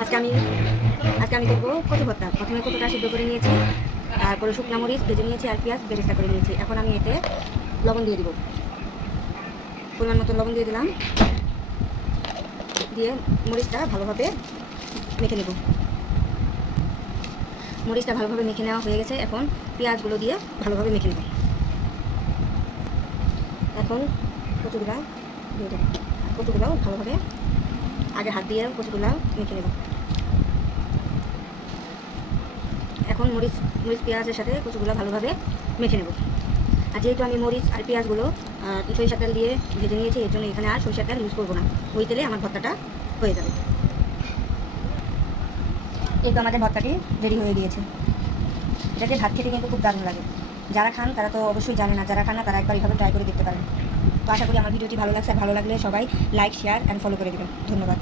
আজকে আমি আজকে আমি করবো কচু ভর্তা। প্রথমে কচুটা সিদ্ধ করে নিয়েছি, তারপরে শুকনো মরিচ ভেজে নিয়েছি আর পেঁয়াজ বেরেস্তা করে নিয়েছি। এখন আমি এতে লবণ দিয়ে দিব, পরিমাণ মতো লবণ দিয়ে দিলাম, দিয়ে মরিচটা ভালোভাবে মেখে নেব। মরিচটা ভালোভাবে মেখে নেওয়া হয়ে গেছে। এখন পেঁয়াজগুলো দিয়ে ভালোভাবে মেখে নেব। এখন কচুগুলা দিয়ে দেবো। কচুগুলাও ভালোভাবে আগে হাত দিয়ে কচুগুলা মেখে নেব। এখন মরিচ পেঁয়াজের সাথে কচুগুলো ভালোভাবে মেখে নেব। আর যেহেতু আমি মরিচ আর পেঁয়াজগুলো সরিষার তেল দিয়ে ভেজে নিয়েছি, এর জন্য এখানে আর সরিষার তেল ইউজ করবো না। ওই তেলে আমার ভর্তাটা হয়ে যাবে। এই তো আমাদের ভর্তাটি রেডি হয়ে গিয়েছে। এটাকে ভাত খেতে কিন্তু খুব দারুণ লাগে। যারা খান তারা তো অবশ্যই জানে না, যারা খান না তারা একবার এইভাবে ট্রাই করে দেখতে পারেন। তো আশা করি আমার ভিডিওটি ভালো লাগছে। ভালো লাগলে সবাই লাইক, শেয়ার অ্যান্ড ফলো করে দেবেন। ধন্যবাদ।